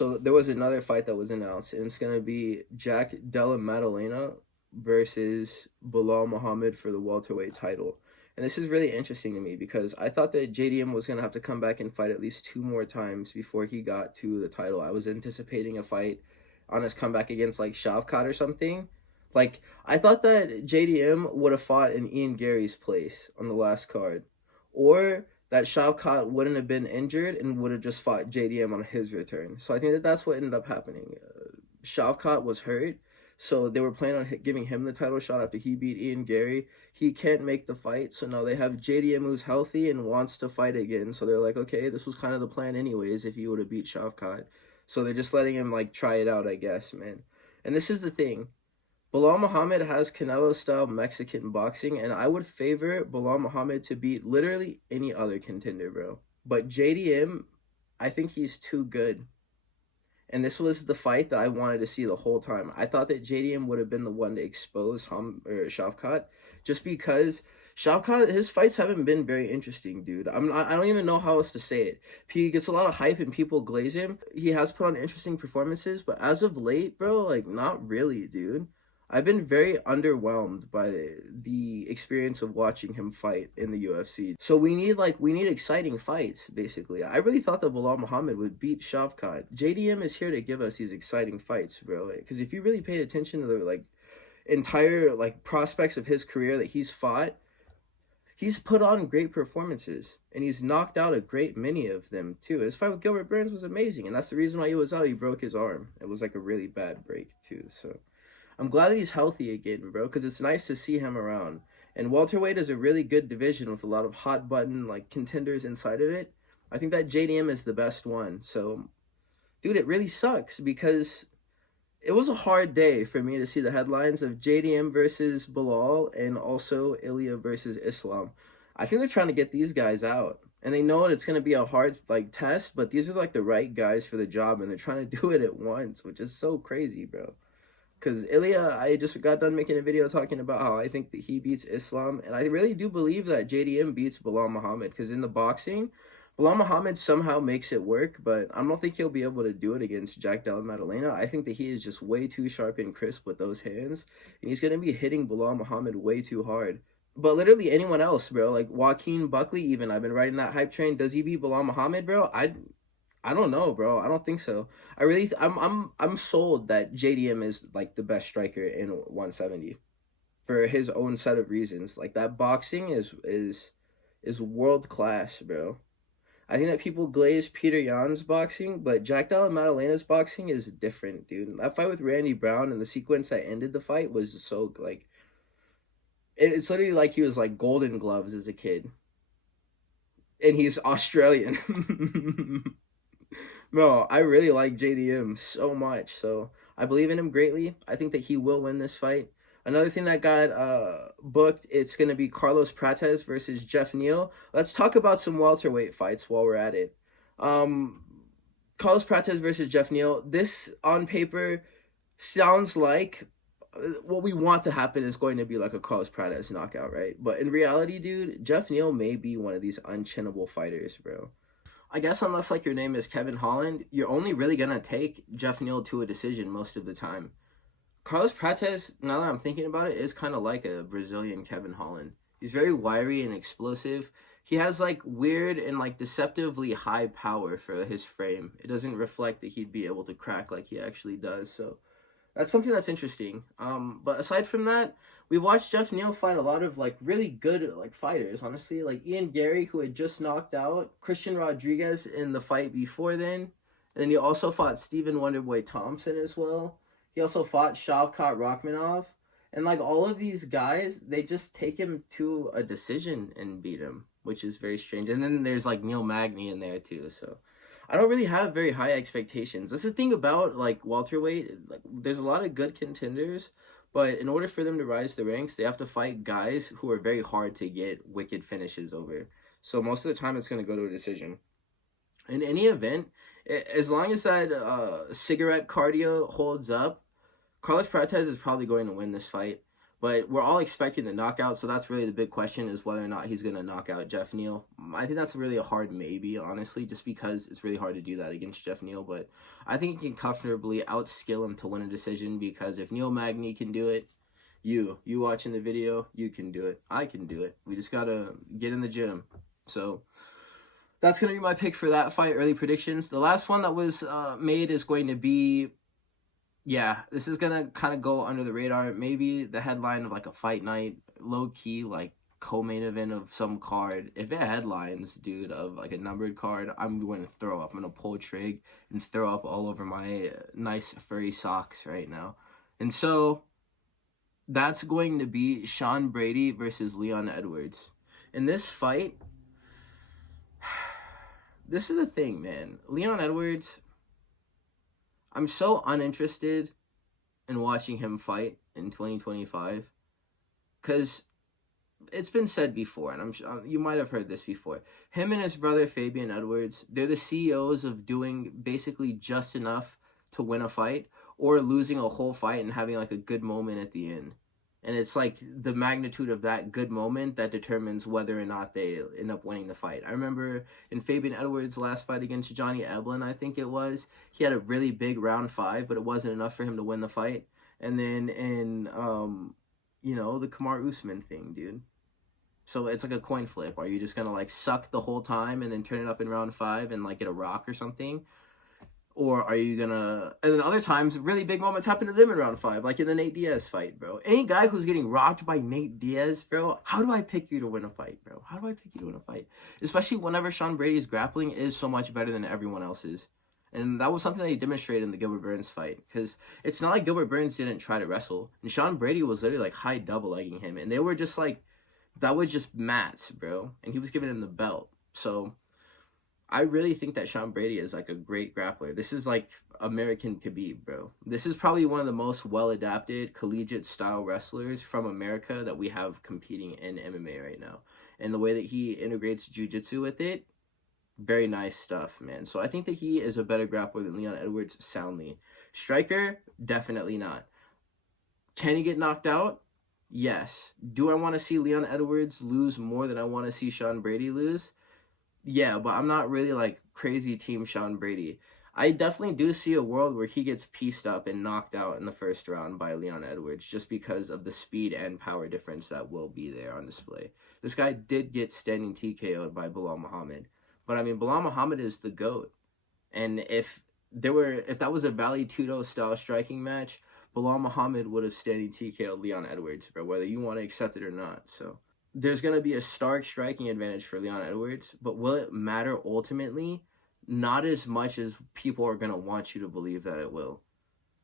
So there was another fight that was announced, and it's gonna be Della Madallena versus Belal Muhammad for the welterweight title. And this is really interesting to me because I thought that JDM was gonna have to come back and fight at least two more times before he got to the title. I was anticipating a fight on his comeback against like Shavkat or something. Like I thought that JDM would have fought in Ian Gary's place on the last card, or that Shavkat wouldn't have been injured and would have just fought JDM on his return. So I think that that's what ended up happening. Shavkat was hurt, so they were planning on giving him the title shot after he beat Ian Gary. He can't make the fight, so now they have JDM who's healthy and wants to fight again. So they're like, okay, this was kind of the plan anyways if he would have beat Shavkat. So they're just letting him like try it out, I guess, man. And this is the thing. Belal Muhammad has Canelo-style Mexican boxing, and I would favor Belal Muhammad to beat literally any other contender, bro. But JDM, I think he's too good. And this was the fight that I wanted to see the whole time. I thought that JDM would have been the one to expose Shavkat, just because Shavkat, his fights haven't been very interesting, dude. I don't even know how else to say it. He gets a lot of hype and people glaze him. He has put on interesting performances, but as of late, bro, like not really, dude. I've been very underwhelmed by the experience of watching him fight in the UFC. So we need exciting fights, basically. I really thought that Belal Muhammad would beat Shavkat. JDM is here to give us these exciting fights, bro. Because if you really paid attention to the like entire like prospects of his career that he's fought, he's put on great performances, and he's knocked out a great many of them too. His fight with Gilbert Burns was amazing, and that's the reason why he was out. He broke his arm. It was like a really bad break too. So I'm glad that he's healthy again, bro, because it's nice to see him around. And welterweight is a really good division with a lot of hot button like contenders inside of it. I think that JDM is the best one. So, dude, it really sucks because it was a hard day for me to see the headlines of JDM versus Belal and also Ilya versus Islam. I think they're trying to get these guys out. And they know it's going to be a hard like test, but these are like the right guys for the job, and they're trying to do it at once, which is so crazy, bro. Because Ilya, I just got done making a video talking about how I think that he beats Islam. And I really do believe that JDM beats Belal Muhammad. Because in the boxing, Belal Muhammad somehow makes it work. But I don't think he'll be able to do it against Jack Della Maddalena. I think that he is just way too sharp and crisp with those hands. And he's going to be hitting Belal Muhammad way too hard. But literally anyone else, bro. Like Joaquin Buckley even. I've been riding that hype train. Does he beat Belal Muhammad, bro? I don't know, bro. I don't think so. I'm sold that JDM is like the best striker in 170 for his own set of reasons. Like that boxing is world class, bro. I think that people glaze Peter Yan's boxing, but Jack Della Maddalena's boxing is different, dude. That fight with Randy Brown and the sequence that ended the fight was so like it's literally like he was like Golden Gloves as a kid. And he's Australian. No, I really like JDM so much, so I believe in him greatly. I think that he will win this fight. Another thing that got booked, it's going to be Carlos Prates versus Geoff Neal. Let's talk about some welterweight fights while we're at it. Carlos Prates versus Geoff Neal. This, on paper, sounds like what we want to happen is going to be like a Carlos Prates knockout, right? But in reality, dude, Geoff Neal may be one of these unchinnable fighters, bro. I guess unless like your name is Kevin Holland, you're only really gonna take Geoff Neal to a decision most of the time. Carlos Prates, now that I'm thinking about it, is kind of like a Brazilian Kevin Holland. He's very wiry and explosive. He has like weird and like deceptively high power for his frame. It doesn't reflect that he'd be able to crack like he actually does. So that's something that's interesting. But aside from that, we watched Geoff Neal fight a lot of like really good like fighters, honestly. Like Ian Gary, who had just knocked out Christian Rodriguez in the fight before then. And then he also fought Stephen Wonderboy Thompson as well. He also fought Shavkat Rakhmonov. And like all of these guys, they just take him to a decision and beat him, which is very strange. And then there's like Neil Magny in there too, so I don't really have very high expectations. That's the thing about like welterweight. Like, there's a lot of good contenders, but in order for them to rise the ranks, they have to fight guys who are very hard to get wicked finishes over. So most of the time, it's going to go to a decision. In any event, as long as that cigarette cardio holds up, Carlos Prates is probably going to win this fight. But we're all expecting the knockout, so that's really the big question, is whether or not he's going to knock out Geoff Neal. I think that's really a hard maybe, honestly, just because it's really hard to do that against Geoff Neal. But I think he can comfortably outskill him to win a decision, because if Neil Magny can do it, you watching the video, you can do it. I can do it. We just got to get in the gym. So that's going to be my pick for that fight, early predictions. The last one that was made is going to be, yeah, this is going to kind of go under the radar. Maybe the headline of like a fight night, low-key, like co-main event of some card. If it headlines, dude, of like a numbered card, I'm going to throw up. I'm going to pull trig and throw up all over my nice furry socks right now. And so that's going to be Sean Brady versus Leon Edwards. In this fight, this is the thing, man. Leon Edwards, I'm so uninterested in watching him fight in 2025, because it's been said before, and I'm sure you might have heard this before. Him and his brother Fabian Edwards, they're the CEOs of doing basically just enough to win a fight, or losing a whole fight and having like a good moment at the end. And it's like the magnitude of that good moment that determines whether or not they end up winning the fight. I remember in Fabian Edwards' last fight against Johnny Eblen, I think it was, he had a really big round 5, but it wasn't enough for him to win the fight. And then in, the Kamaru Usman thing, dude. So it's like a coin flip. Are you just going to like suck the whole time and then turn it up in round 5 and like get a rock or something? Or are you gonna... And then other times, really big moments happen to them in round 5, like in the Nate Diaz fight, bro. Any guy who's getting rocked by Nate Diaz, bro, how do I pick you to win a fight, bro? How do I pick you to win a fight? Especially whenever Sean Brady's grappling is so much better than everyone else's. And that was something that he demonstrated in the Gilbert Burns fight. Because it's not like Gilbert Burns didn't try to wrestle. And Sean Brady was literally like high double-legging him. And they were just like... That was just mats, bro. And he was giving him the belt. So... I really think that Sean Brady is like a great grappler. This is like American Khabib, bro. This is probably one of the most well-adapted collegiate-style wrestlers from America that we have competing in MMA right now. And the way that he integrates jiu-jitsu with it, very nice stuff, man. So I think that he is a better grappler than Leon Edwards soundly. Striker, definitely not. Can he get knocked out? Yes. Do I want to see Leon Edwards lose more than I want to see Sean Brady lose? Yeah, but I'm not really like crazy team Sean Brady. I definitely do see a world where he gets pieced up and knocked out in the first round by Leon Edwards, just because of the speed and power difference that will be there on display. This guy did get standing TKO'd by Belal Muhammad. But I mean, Belal Muhammad is the GOAT. And if that was a Valley Tudo style striking match, Belal Muhammad would have standing TKO'd Leon Edwards, bro, whether you want to accept it or not. So there's going to be a stark striking advantage for Leon Edwards, but will it matter ultimately? Not as much as people are going to want you to believe that it will.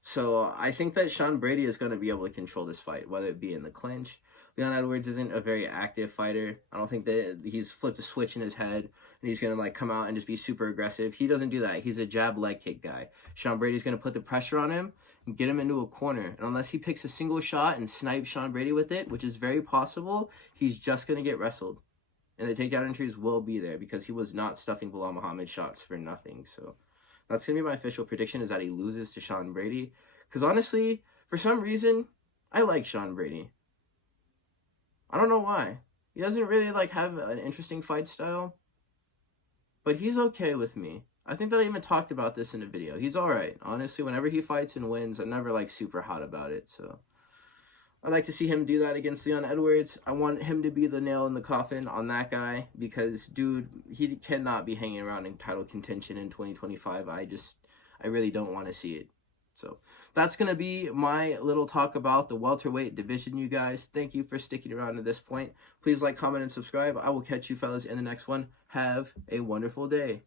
So I think that Sean Brady is going to be able to control this fight, whether it be in the clinch. Leon Edwards isn't a very active fighter. I don't think that he's flipped a switch in his head and he's going to like come out and just be super aggressive. He doesn't do that. He's a jab leg kick guy. Sean Brady's going to put the pressure on him and get him into a corner. And unless he picks a single shot and snipes Sean Brady with it, which is very possible, he's just going to get wrestled. And the takedown entries will be there because he was not stuffing Belal Muhammad shots for nothing. So that's going to be my official prediction, is that he loses to Sean Brady. Because honestly, for some reason, I like Sean Brady. I don't know why. He doesn't really like have an interesting fight style, but he's okay with me. I think that I even talked about this in a video. He's alright. Honestly, whenever he fights and wins, I'm never like super hot about it. So I'd like to see him do that against Leon Edwards. I want him to be the nail in the coffin on that guy because, dude, he cannot be hanging around in title contention in 2025. I really don't want to see it. So that's going to be my little talk about the welterweight division, you guys. Thank you for sticking around to this point. Please like, comment, and subscribe. I will catch you fellas in the next one. Have a wonderful day.